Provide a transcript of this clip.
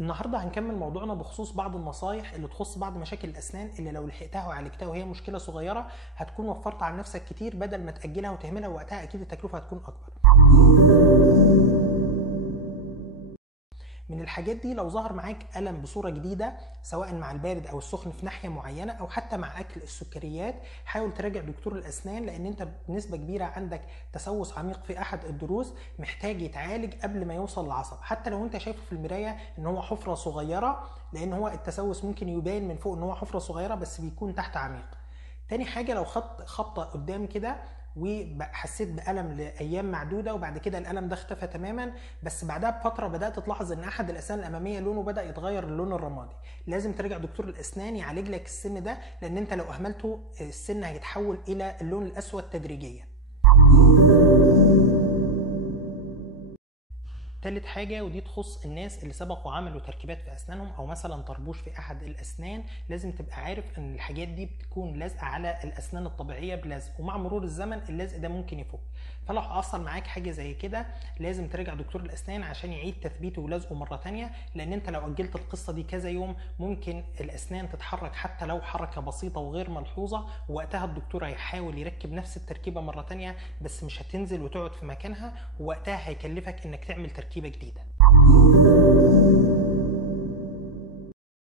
النهارده هنكمل موضوعنا بخصوص بعض النصايح اللي تخص بعض مشاكل الاسنان اللي لو لحقتها وعالجتها وهي مشكله صغيره هتكون وفرت على نفسك كتير بدل ما تاجلها وتهملها، ووقتها اكيد التكلفه هتكون اكبر. من الحاجات دي لو ظهر معاك ألم بصورة جديدة سواء مع البارد أو السخن في ناحية معينة أو حتى مع أكل السكريات، حاول تراجع دكتور الأسنان، لأن أنت بنسبة كبيرة عندك تسوس عميق في أحد الضروس محتاج يتعالج قبل ما يوصل للعصب، حتى لو أنت شايفه في المراية إن هو حفرة صغيرة، لأن هو التسوس ممكن يبان من فوق إن هو حفرة صغيرة بس بيكون تحت عميق. تاني حاجة لو خدت خبطة قدام كده وحسيت بألم لأيام معدودة وبعد كده الألم ده اختفى تماما، بس بعدها بفترة بدأت تلاحظ إن أحد الأسنان الأمامية لونه بدأ يتغير للون الرمادي، لازم ترجع دكتور الأسنان يعالج لك السن ده، لأن أنت لو أهملته السن هيتحول إلى اللون الأسود تدريجيا. تالت حاجة ودي تخص الناس اللي سبقوا عملوا تركيبات في أسنانهم أو مثلا طربوش في أحد الأسنان، لازم تبقى عارف إن الحاجات دي بتكون لازقة على الأسنان الطبيعية بلزق، ومع مرور الزمن اللزق ده ممكن يفك، فلو حصل معاك حاجة زي كده لازم ترجع دكتور الأسنان عشان يعيد تثبيته ولزقه مرة تانية، لأن أنت لو أجلت القصة دي كذا يوم ممكن الأسنان تتحرك حتى لو حركة بسيطة وغير ملحوظة، ووقتها الدكتور هيحاول يركب نفس التركيبة مرة تانية بس مش هتنزل وتقعد في مكانها، ووقتها هيكلفك إنك تعمل تركيبة جديدة.